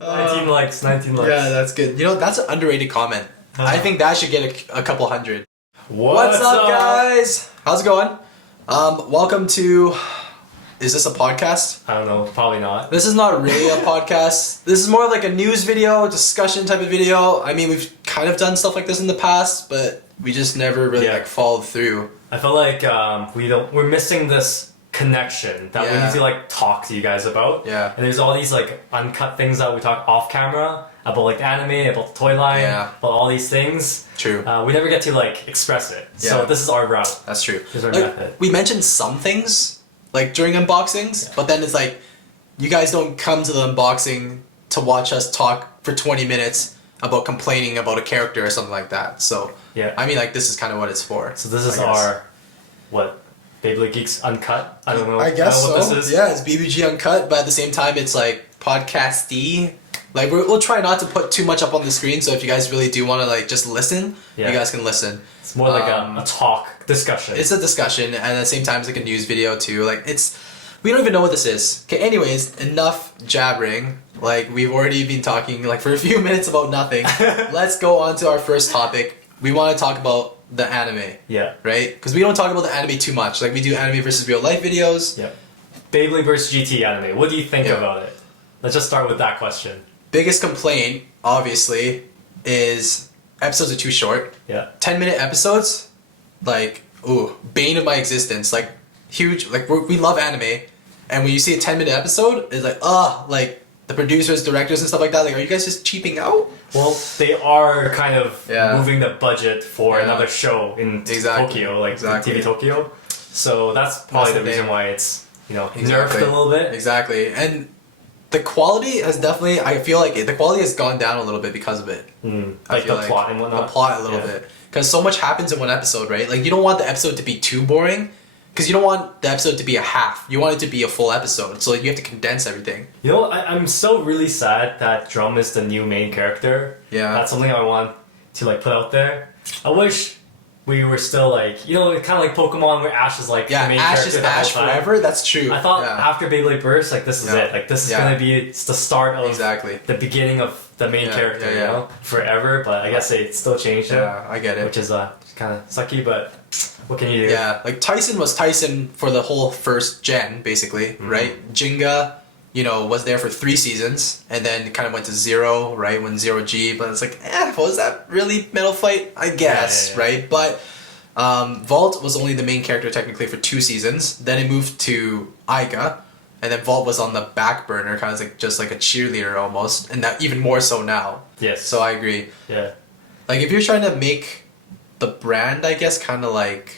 19 likes, 19 likes. Yeah, that's good. You know, that's an underrated comment. I think that should get a couple hundred. What's up, guys? How's it going? Welcome to... Is this a podcast? I don't know, probably not. This is not really a podcast. This is more like a news video, discussion type of video. I mean, we've kind of done stuff like this in the past, but we just never really followed through. I feel like we're missing this connection that we need to like talk to you guys about. Yeah. And there's all these like uncut things that we talk off camera about, like anime, about the toy line, about all these things. True. We never get to like express it. Yeah. So this is our route. That's true. This is our method. We mentioned some things like during unboxings, but then it's like you guys don't come to the unboxing to watch us talk for 20 minutes about complaining about a character or something like that. So yeah, I mean, like, this is kind of what it's for. So this is our BeybladeGeeks Uncut. I don't know. I guess so. What this is. Yeah, it's BBG Uncut, but at the same time, it's like podcasty. Like we'll try not to put too much up on the screen. So if you guys really do want to like just listen, you guys can listen. It's more like a talk discussion. It's a discussion, and at the same time, it's like a news video too. Like we don't even know what this is. Okay, anyways, enough jabbering. Like we've already been talking like for a few minutes about nothing. Let's go on to our first topic. We want to talk about the anime. Yeah. Right? Because we don't talk about the anime too much. Like we do anime versus real life videos. Yeah. Beyblade Burst GT anime. What do you think about it? Let's just start with that question. Biggest complaint, obviously, is episodes are too short. Yeah. 10-minute episodes, like, ooh, bane of my existence. Like, huge, like, we love anime, and when you see a 10-minute episode, it's like, like, the producers, directors, and stuff like that, like, are you guys just cheaping out? Well, they are kind of moving the budget for another show in Tokyo, like TV Tokyo. So that's probably the reason why it's, nerfed a little bit. Exactly. And the quality has definitely, I feel like the quality has gone down a little bit because of it. Like the plot and whatnot? The plot a little bit. Because so much happens in one episode, right? Like, you don't want the episode to be too boring, because you don't want the episode to be a half. You want it to be a full episode, so you have to condense everything. You know, I'm still really sad that Drum is the new main character. Yeah. That's something I want to like put out there. I wish we were still like, kind of like Pokemon where Ash is like the main character. Ash is Ash forever, that's true. I thought after Beyblade Burst, like this is it. Like this is gonna be the start of the beginning of the main character, forever. But I guess they still changed it. Yeah, I get it. Which is kind of sucky, but what can you do? Yeah, like Tyson was Tyson for the whole first gen, basically, right? Jinga, was there for 3 seasons, and then kind of went to Zero, right? When Zero G, but it's like, was that really Metal Fight? I guess, right? But Vault was only the main character technically for 2 seasons. Then it moved to Iga, and then Vault was on the back burner, kind of like just like a cheerleader almost, and that even more so now. Yes. So I agree. Yeah. Like if you're trying to make the brand, I guess, kind of like,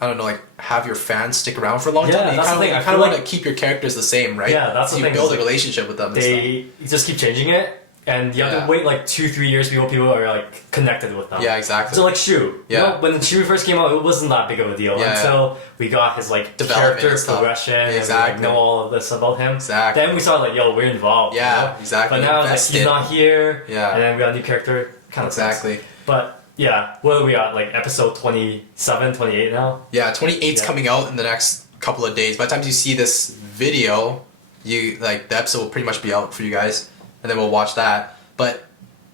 I don't know, like have your fans stick around for a long time. You kind of want to keep your characters the same, right? Yeah, that's the thing. You build a relationship with them. They just keep changing it, and you have to wait like 2-3 years before people are like connected with them. Yeah, exactly. So like SHU. Yeah. When SHU first came out, it wasn't that big of a deal until we got his like character progression. Exactly. And we know all of this about him. Exactly. Then we saw like, we're involved. Yeah, exactly. But now like, he's not here. Yeah. And then we got a new character. Kind of exactly. But yeah, what are we at? Like episode 27, 28 now? Yeah, 28's coming out in the next couple of days. By the time you see this video, the episode will pretty much be out for you guys, and then we'll watch that. But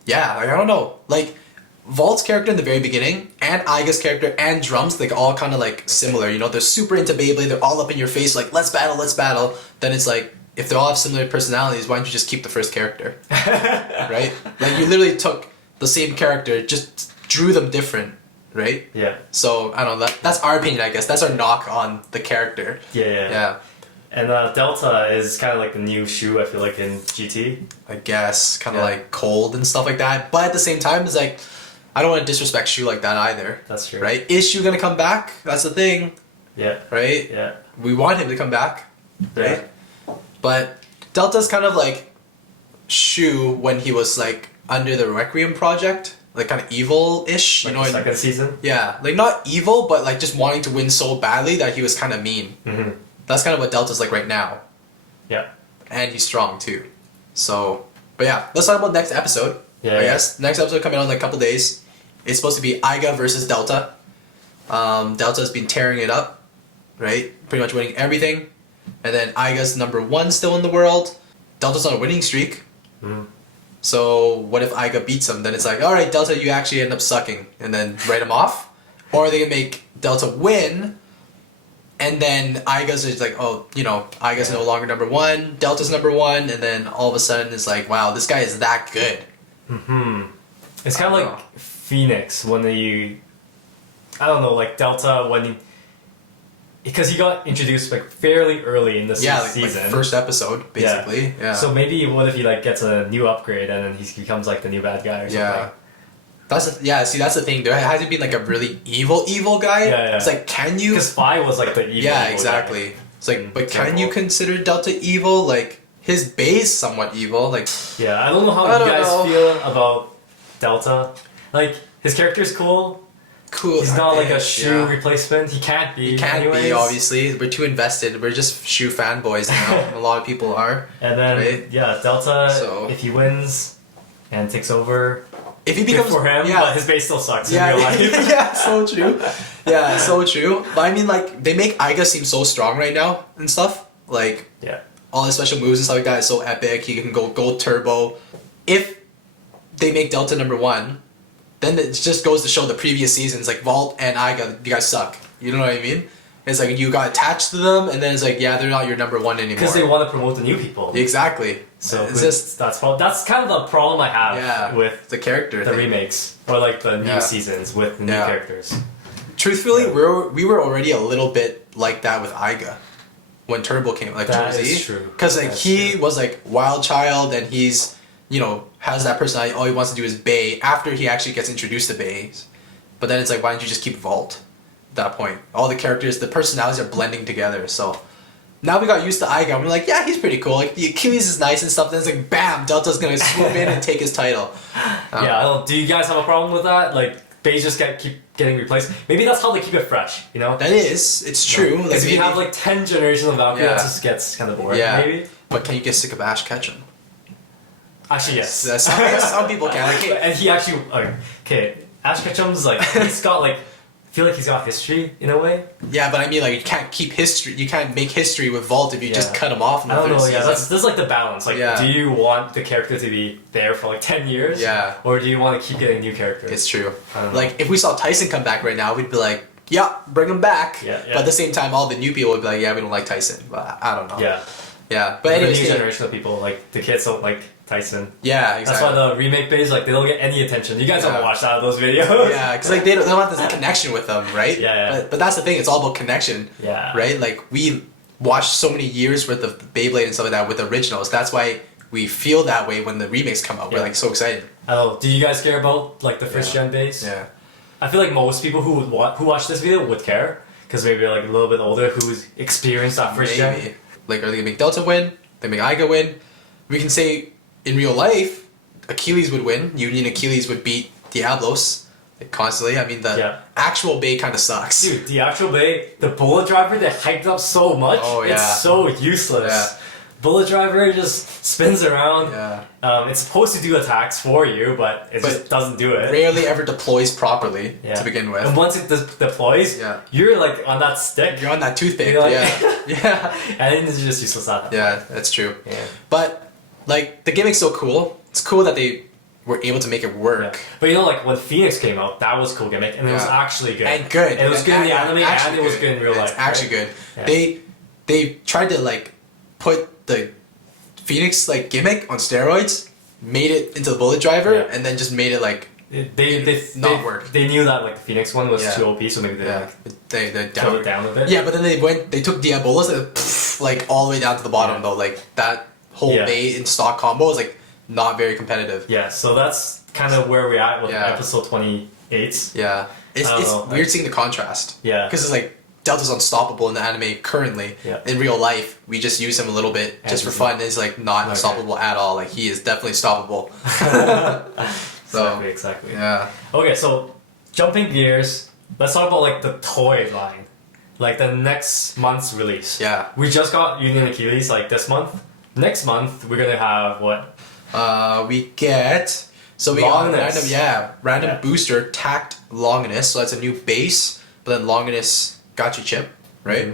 yeah, like, I don't know. Like Vault's character in the very beginning, and Iga's character, and Drum's, like all kind of like similar. They're super into Beyblade. They're all up in your face, like let's battle, let's battle. Then it's like, if they all have similar personalities, why don't you just keep the first character, right? Like you literally took the same character, just drew them different, right? Yeah. So I don't know. That's our opinion, I guess. That's our knock on the character. Yeah. And Delta is kind of like the new SHU, I feel like, in GT. I guess, kind of like cold and stuff like that. But at the same time, it's like, I don't want to disrespect SHU like that either. That's true. Right? Is SHU gonna come back? That's the thing. Yeah. Right? Yeah. We want him to come back, right? Yeah. But Delta's kind of like SHU when he was like under the Requiem project. Like kind of evil-ish, like the second season? Yeah, like not evil, but like just wanting to win so badly that he was kind of mean. That's kind of what Delta's like right now. Yeah. And he's strong too. So, but yeah, let's talk about next episode. Yeah. I guess next episode coming out in like a couple days. It's supposed to be Iga versus Delta. Delta's been tearing it up, right? Pretty much winning everything. And then Iga's #1 still in the world. Delta's on a winning streak. So what if Iga beats him? Then it's like, all right, Delta, you actually end up sucking, and then write him off. Or they can make Delta win, and then Iga's is like, oh, you know, Iga's no longer number one, Delta's number one, and then all of a sudden it's like, wow, this guy is that good. It's kind of like Phoenix when I don't know, like Delta when because he got introduced like fairly early in the season. Like first episode, basically. Yeah. So maybe what if he like gets a new upgrade and then he becomes like the new bad guy or something? Yeah. See, that's the thing. There hasn't been like a really evil guy. Yeah. It's like, can you? Because Spy was like the evil. Yeah, exactly. Guy. It's like, but can you consider Delta evil? Like his Beys somewhat evil. Like. Yeah, I don't know how you guys feel about Delta. Like his character is cool. He's not like a SHU replacement. He can't be. He can't be, obviously. We're too invested. We're just SHU fanboys now. A lot of people are. And then, Delta, if he wins and takes over, if he becomes for him, but his base still sucks in real life. Yeah, so true. Yeah, so true. But I mean, like, they make Iga seem so strong right now and stuff. Like, all his special moves and stuff like that is so epic. He can go gold turbo. If they make Delta number one, then it just goes to show the previous seasons, like Vault and Iga, you guys suck. You know what I mean? It's like you got attached to them, and then it's like, they're not your number one anymore. Because they want to promote the new people. Exactly. So that's kind of the problem I have with the character, the remakes or like the new seasons with the new characters. Truthfully, we were already a little bit like that with Iga when Turbo came, like that Turbo Z. Is true. Because like he was like wild child, and he's has that personality. All he wants to do is Bay after he actually gets introduced to Beys. But then it's like, why don't you just keep Vault? At that point, all the characters, the personalities are blending together. So now we got used to Iga. We're like, he's pretty cool. Like the Achilles is nice and stuff. Then it's like, bam, Delta's gonna swoop in and take his title. Do you guys have a problem with that? Like Beys just keep getting replaced. Maybe that's how they keep it fresh. You know. That is. It's true. Because if you have like 10 generations of Valkyrie, that just gets kind of boring. Yeah. Maybe. But can you get sick of Ash Ketchum? Actually, yes. Some people can. Like, and he actually, Ash Ketchum's like, he's got like, I feel like he's got history in a way. Yeah, but I mean, like, you can't keep history. You can't make history with Vault if you just cut him off. I don't know. Yeah, that's like the balance. Like, do you want the character to be there for like 10 years? Yeah. Or do you want to keep getting new characters? It's true. Like, if we saw Tyson come back right now, we'd be like, bring him back. Yeah. But at the same time, all the new people would be like, we don't like Tyson. But I don't know. Yeah. But anyways, the new generation of people, like the kids don't like Tyson. Yeah, exactly. That's why the remake Beys, like, they don't get any attention. You guys don't watch that those videos. Yeah, because like they don't have this connection with them, right? Yeah. But that's the thing. It's all about connection. Yeah. Right. Like we watched so many years worth of Beyblade and stuff like that with originals. That's why we feel that way when the remakes come out. We're like so excited. I don't know. Do you guys care about like the first gen Beys? Yeah. I feel like most people who watch this video would care because maybe they're like a little bit older who's experienced that first gen. Like, are they gonna make Delta win? They make Iga win. We can say in real life, Achilles would win. Union Achilles would beat Diablos like, constantly. I mean, the actual Bey kind of sucks. Dude, the actual Bey, the bullet driver, they hyped up so much. Oh, yeah. It's so useless. Yeah. Bullet driver just spins around. Yeah. It's supposed to do attacks for you, but it just doesn't do it. Rarely ever deploys properly to begin with. And once it deploys, you're like on that stick. You're on that toothpick. Like, yeah. And it's just useless at that. Yeah, that's true. Yeah. But like the gimmick's so cool. It's cool that they were able to make it work. Yeah. But you know, like when Phoenix came out, that was a cool gimmick, and it was actually good. And good. And it was good in the anime, and it was good in real life. It's actually good. Yeah. They tried to like put the Phoenix like gimmick on steroids, made it into the bullet driver, and then just made it like not work. They knew that like the Phoenix one was too OP, so maybe they toned it down a bit. Yeah, but then they took Diabolos and like all the way down to the bottom though. Like that whole Bey in stock combo is like not very competitive. Yeah, so that's kind of where we're at with episode 28. Yeah, it's weird seeing the contrast. Yeah, because it's like Delta's unstoppable in the anime currently. Yeah. In real life, we just use him a little bit just for fun. He's like not unstoppable at all. Like he is definitely stoppable. Exactly. Yeah. Okay, so jumping gears, let's talk about like the toy line, like the next month's release. Yeah. We just got Union Achilles like this month. Next month we're gonna have what? We get Longinus. random booster Tact Longinus. So that's a new base, but then Longinus got you chip, right?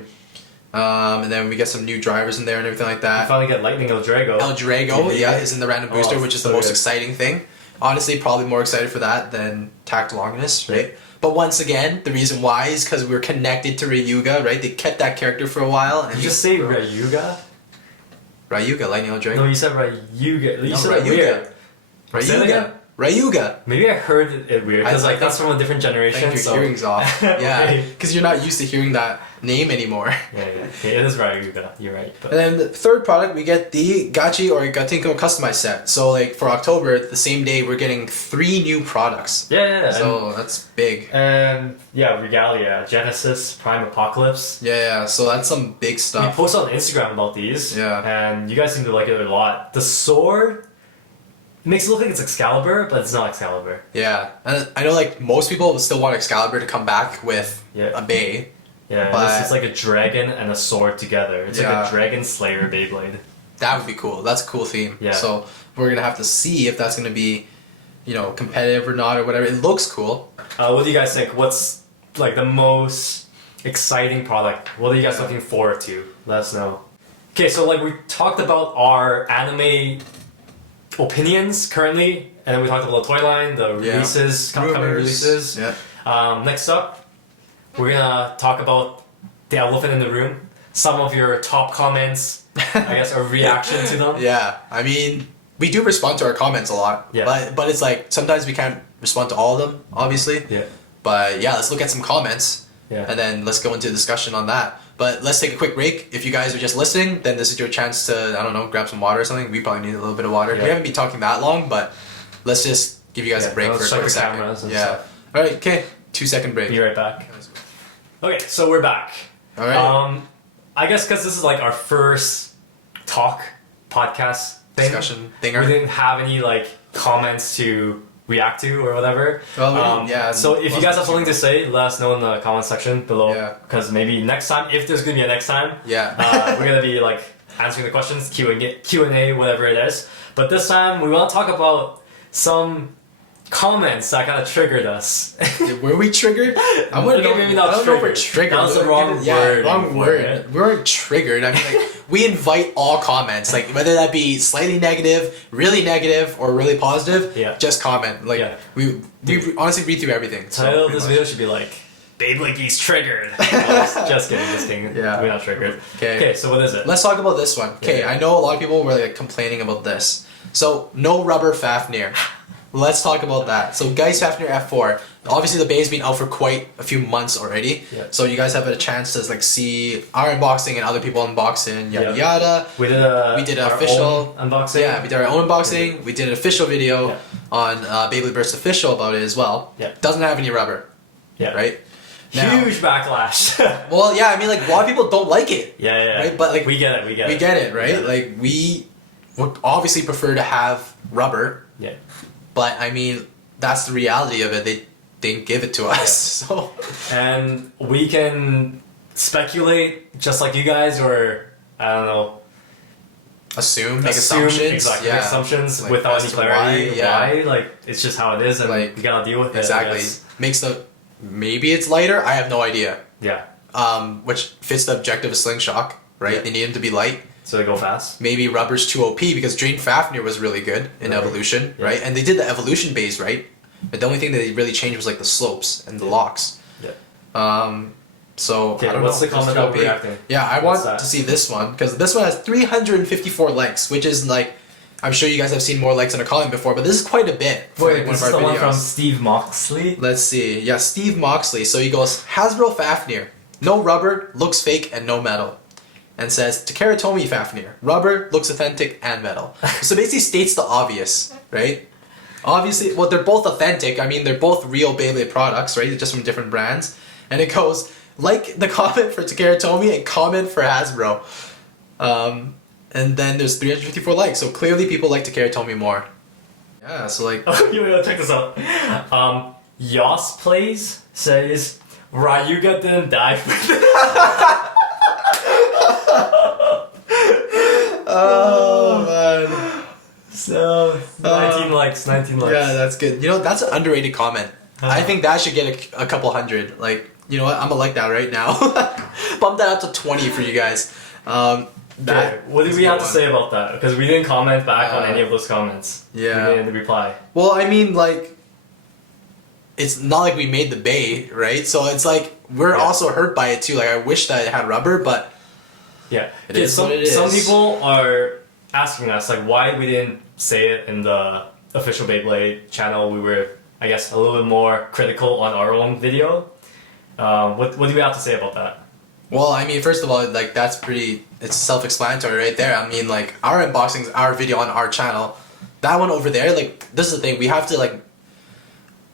And then we get some new drivers in there and everything like that. We finally get Lightning LDRAGO. LDRAGO, is in the random booster, which is the most exciting thing. Honestly, probably more excited for that than Tact Longinus, right? But once again, the reason why is because we're connected to Ryuga, right? They kept that character for a while. And Did you just say Ryuga? Ryuga, Lightning LDRAGO. No, you said Ryuga. You said it weird. Ryuga. Maybe I heard it weird because like that's from a different generation. I think your hearing's off. Yeah, because you're not used to hearing that name anymore. Yeah. Okay, it is Ryuga. You're right. But. And then the third product, we get the Gatinko Customize Set. So like for October, the same day, we're getting 3 new products. Yeah. So that's big. And yeah, Regalia, Genesis, Prime Apocalypse. Yeah. So that's some big stuff. We posted on Instagram about these. Yeah. And you guys seem to like it a lot. The sword makes it look like it's Excalibur, but it's not Excalibur. Yeah, and I know like most people still want Excalibur to come back with a Bey. Yeah, but it's like a dragon and a sword together. It's like a dragon slayer Beyblade. That would be cool. That's a cool theme. Yeah. So we're gonna have to see if that's gonna be, competitive or not or whatever. It looks cool. What do you guys think? What's like the most exciting product? What are you guys looking forward to? Let us know. Okay, so like we talked about our anime opinions currently, and then we talked about the toy line, the releases, upcoming releases. Yeah. Next up, we're gonna talk about the elephant in the room. Some of your top comments, I guess, or reaction to them. Yeah, I mean, we do respond to our comments a lot. Yeah. But it's like sometimes we can't respond to all of them, obviously. Yeah. But yeah, let's look at some comments. Yeah. And then let's go into a discussion on that. But let's take a quick break. If you guys are just listening, then this is your chance to, I don't know, grab some water or something. We probably need a little bit of water. Yeah. We haven't been talking that long, but let's just give you guys a break for a quick second. Stuff. Alright, okay. 2-second break. Be right back. Okay, so we're back. Alright. I guess because this is like our first podcast thing. Discussion thinger. We didn't have any like comments to react to or whatever. Well, so if you guys have something to say, let us know in the comment section below. Yeah. Because maybe next time, if there's gonna be a next time, we're gonna be like answering the questions, Q&A, whatever it is. But this time we want to talk about some comments that kind of triggered us. Were we triggered? I don't know if we're triggered. That was the wrong word. Yeah, wrong word. We weren't triggered. I mean, like, we invite all comments, like whether that be slightly negative, really negative, or really positive. Yeah. Just comment. Like we honestly read through everything. The title of this video should be like BeybladeGeeks triggered. Just kidding. Yeah. We're not triggered. Okay, so what is it? Let's talk about this one. Okay, I know a lot of people were like complaining about this. So no rubber Fafnir. Let's talk about that. So Geist Fafnir F4. Obviously the Bey's been out for quite a few months already. Yeah. So you guys have a chance to like see our unboxing and other people unboxing, yada yada. We did an official unboxing. Yeah, we did our own unboxing. We did an official video on Beyblade Burst Official about it as well. Yeah. Doesn't have any rubber. Yeah. Right? Huge backlash. Well, yeah, I mean like a lot of people don't like it. Yeah. Right? But like we get it, We get it, right? Yeah. Like we would obviously prefer to have rubber. Yeah. But I mean, that's the reality of it. They didn't give it to us, so. And we can speculate just like you guys, or I don't know. Make assumptions. Exactly. Yeah. Make assumptions like, without any clarity. Why? Like it's just how it is, and like, we gotta deal with it. Exactly. Makes maybe it's lighter. I have no idea. Yeah. Which fits the objective of Slingshot, right? Yeah. They need him to be light. So they go fast. Maybe rubber's too OP because Drain Fafnir was really good in Evolution, right? And they did the Evolution Beys, right? But the only thing that they really changed was like the slopes and the locks. Yeah. So okay, I don't what's know. the comment that we're reacting? Yeah, I want to see this one because this one has 354 likes, which is like, I'm sure you guys have seen more likes in a comment before, but this is quite a bit. Wait, this is the one from Steve Moxley? Let's see. Yeah, Steve Moxley. So he goes, Hasbro Fafnir. No rubber, looks fake, and no metal. And says, Takeratomi Fafnir. Rubber, looks authentic, and metal. So basically states the obvious, right? Obviously, well, they're both authentic. I mean, they're both real Beyblade products, right? They're just from different brands. And it goes, like the comment for Takeratomi and comment for Hasbro. And then there's 354 likes. So clearly people like Takeratomi more. Yeah, so like... check this out. Yos Plays says, Ryuga didn't die for this. Oh man. So 19 likes. Yeah, that's good. You know, that's an underrated comment. I think that should get a couple hundred. Like You know what? I'm gonna like that right now. Bump that up to 20 for you guys. What did we have to say about that? Because we didn't comment back on any of those comments. Yeah. We didn't reply. Well, I mean, like, it's not like we made the Bey, right? So it's like, we're also hurt by it too. Like, I wish that it had rubber, but... Yeah. It is what it is. Some people are asking us, like, why we didn't say it in the official Beyblade channel. We were, I guess, a little bit more critical on our own video. What do we have to say about that? Well, I mean, first of all, like, that's pretty... It's self-explanatory right there. I mean, like, our unboxings, our video on our channel, that one over there, like, this is the thing. We have to, like,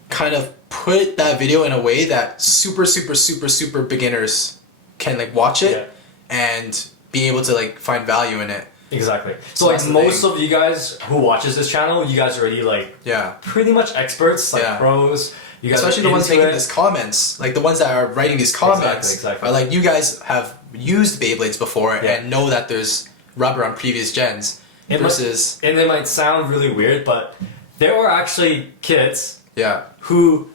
kind of put that video in a way that super, super, super, super beginners can, like, watch it and be able to, like, find value in it. Exactly. So like most of you guys who watches this channel, you guys are already like pretty much experts, like pros. You guys especially the ones making these comments, like the ones that are writing these comments. Exactly. Are like, you guys have used Beyblades before and know that there's rubber on previous gens. And it might sound really weird, but there are actually kids who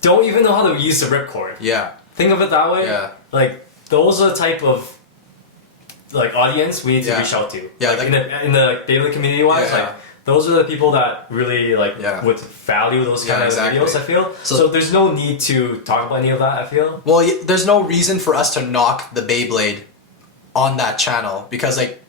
don't even know how to use the ripcord. Yeah. Think of it that way. Yeah. Like those are the type of like audience we need to reach out to. Yeah, like in the Beyblade community wise, like those are the people that really like would value those kind of videos. I feel so. There's no need to talk about any of that. I feel. Well, there's no reason for us to knock the Beyblade on that channel because, like,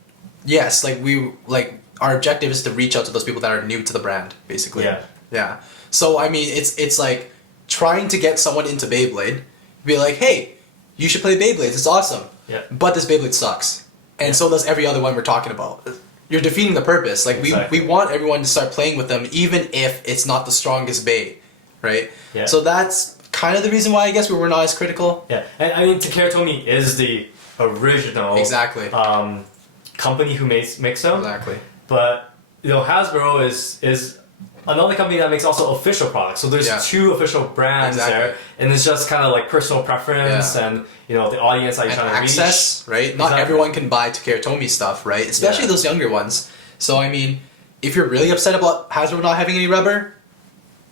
yes, like our objective is to reach out to those people that are new to the brand, basically. Yeah. Yeah. So I mean, it's like trying to get someone into Beyblade, be like, hey, you should play Beyblades. It's awesome. Yeah. But this Beyblade sucks. And so does every other one we're talking about. You're defeating the purpose. Like we want everyone to start playing with them, even if it's not the strongest Bey, right? Yeah. So that's kind of the reason why I guess we were not as critical. Yeah, and I mean, Takerutomi is the original company who makes them. Exactly. But you know, Hasbro is another company that makes also official products. So there's two official brands there, and it's just kind of like personal preference and you know the audience that you're trying to reach. Right? Not everyone can buy Takerutomi stuff, right? Especially those younger ones. So I mean, if you're really upset about Hasbro not having any rubber,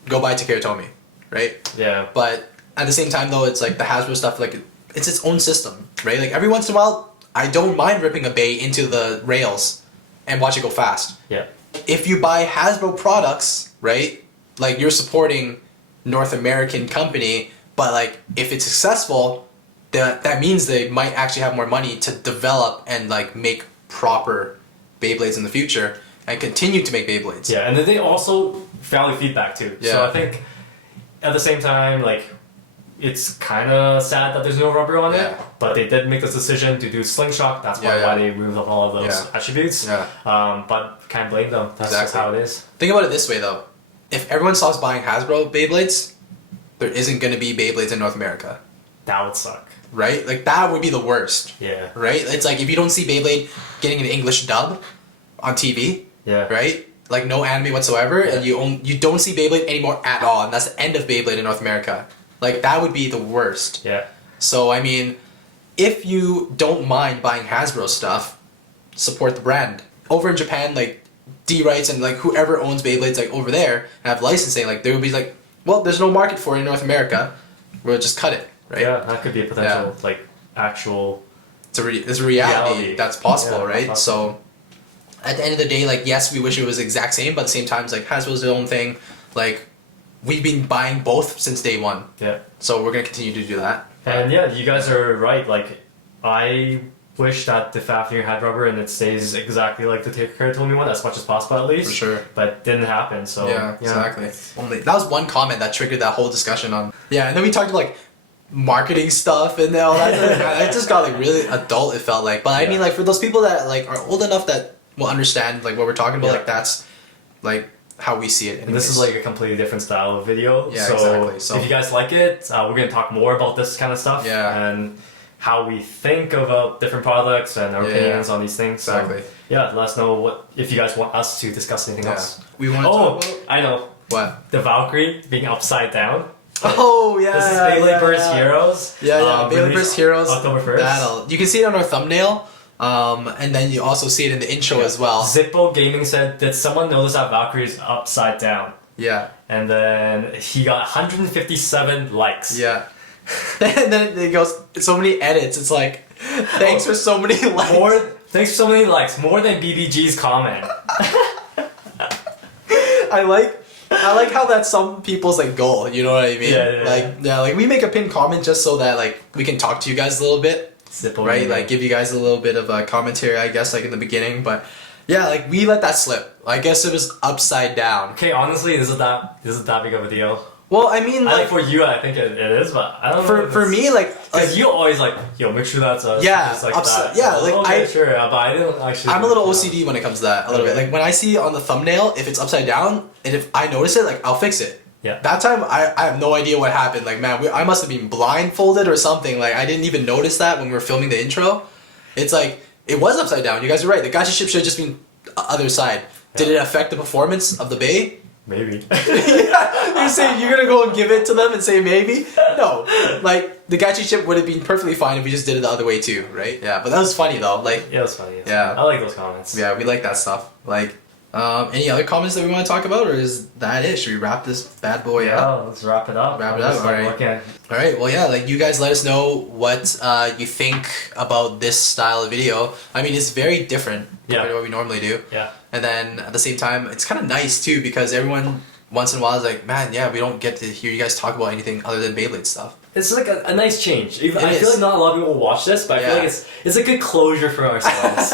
go buy Takerutomi, right? Yeah. But at the same time, though, it's like the Hasbro stuff, like it's its own system, right? Like every once in a while, I don't mind ripping a Bey into the rails and watch it go fast. Yeah. If you buy Hasbro products, right, like you're supporting North American company, but like if it's successful, that means they might actually have more money to develop and like make proper Beyblades in the future and continue to make Beyblades. Yeah, and then they also value feedback too. Yeah. So I think at the same time, like it's kind of sad that there's no rubber on it, but they did make this decision to do slingshot. That's why they removed all of those attributes. Yeah. But can't blame them. That's just how it is. Think about it this way though. If everyone stops buying Hasbro Beyblades, there isn't going to be Beyblades in North America. That would suck. Right? Like that would be the worst. Yeah. Right? It's like if you don't see Beyblade getting an English dub on TV, right? Like no anime whatsoever, and you don't see Beyblade anymore at all, and that's the end of Beyblade in North America. Like, that would be the worst. Yeah. So, I mean, if you don't mind buying Hasbro stuff, support the brand. Over in Japan, like, D-Rights and, like, whoever owns Beyblades, like, over there, and have licensing, like, they would be like, well, there's no market for it in North America. We'll just cut it, right? Yeah, that could be a potential, like, actual... It's a reality that's possible, right? Possible. So, at the end of the day, like, yes, we wish it was the exact same, but at the same time, it's like, Hasbro's their own thing. Like... We've been buying both since day one. Yeah. So we're going to continue to do that. And yeah, you guys are right. Like, I wish that the Fafnir had rubber and it stays exactly like the Takerutomi one as much as possible at least. For sure. But it didn't happen, so... Yeah, exactly. That was one comment that triggered that whole discussion on... Yeah, and then we talked about, like, marketing stuff and all that. It just got, like, really adult, it felt like. But I mean, like, for those people that, like, are old enough that will understand, like, what we're talking about, like, that's, like... how we see it. And this is like a completely different style of video. Yeah, so exactly. So if you guys like it, we're going to talk more about this kind of stuff and how we think about different products and our opinions on these things. Exactly. So, yeah, let us know if you guys want us to discuss anything else. We want to talk about... I know. What? The Valkyrie being upside down. Oh, yeah. This is Beyblade Burst Heroes. Yeah, Beyblade Burst Heroes. October 1st. You can see it on our thumbnail. And then you also see it in the intro as well. Zippo Gaming said, did someone notice that Valkyrie is upside down? Yeah. And then he got 157 likes. Yeah. And then it goes, so many edits. It's like, thanks for so many likes. Thanks for so many likes. More than BBG's comment. I like how that's some people's like goal. You know what I mean? Like we make a pinned comment just so that like we can talk to you guys a little bit, right? Like give you guys a little bit of a commentary, I guess, like in the beginning. But yeah, like we let that slip. I guess it was upside down. Okay, honestly, this is that big of a deal. Well, I mean, like for you, I think it is, but I don't know. For me, like, because you always like, yo, make sure that's us. Yeah, like upside. That. Yeah, like okay, sure, but I didn't actually. I'm a little OCD when it comes to that. A little bit. Like when I see on the thumbnail, if it's upside down, and if I notice it, like I'll fix it. Yeah. That time, I have no idea what happened. Like, man, I must have been blindfolded or something. Like, I didn't even notice that when we were filming the intro. It's like it was upside down. You guys are right. The gacha chip should have just been the other side. Yeah. Did it affect the performance of the Bey? Maybe. Yeah, you're saying you're gonna go and give it to them and say maybe? No. Like the gacha chip would have been perfectly fine if we just did it the other way too, right? Yeah, but that was funny though. Like yeah, it was funny. Yeah, I like those comments. Yeah, we like that stuff. Like, any other comments that we want to talk about, or is that it? Should we wrap this bad boy up? Yeah, let's wrap it up. Wrap it up. All right. All right. Well, yeah. Like you guys, let us know what you think about this style of video. I mean, it's very different compared to what we normally do. Yeah. And then at the same time, it's kind of nice too because everyone once in a while is like, man, yeah, we don't get to hear you guys talk about anything other than Beyblade stuff. It's like a nice change. I feel like not a lot of people watch this, but I feel like it's a good closure for ourselves.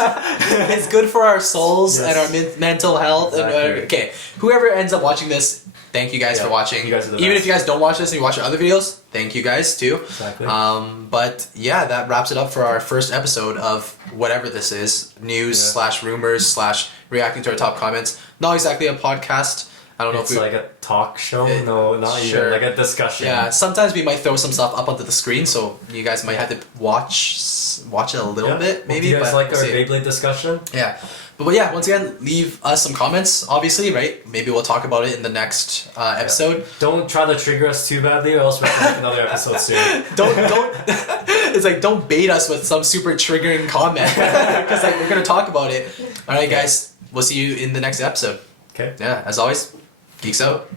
It's good for our souls and our mental health. Exactly. And, okay, whoever ends up watching this, thank you guys for watching. You guys are the Even best. if you guys don't watch this and you watch our other videos, thank you guys too. Exactly. But yeah, that wraps it up for our first episode of whatever this is. News / rumors / reacting to our top comments. Not exactly a podcast. I don't know if it's like a talk show. No, not even like a discussion. Yeah, sometimes we might throw some stuff up onto the screen, so you guys might have to watch it a little bit, maybe. Do you guys like we'll our Beyblade discussion? Yeah, but yeah, once again, leave us some comments. Obviously, right? Maybe we'll talk about it in the next episode. Yeah. Don't try to trigger us too badly, or else we'll make another episode soon. Don't. It's like don't bait us with some super triggering comment because like we're gonna talk about it. All right, guys. We'll see you in the next episode. Okay. Yeah. As always. Geeks out.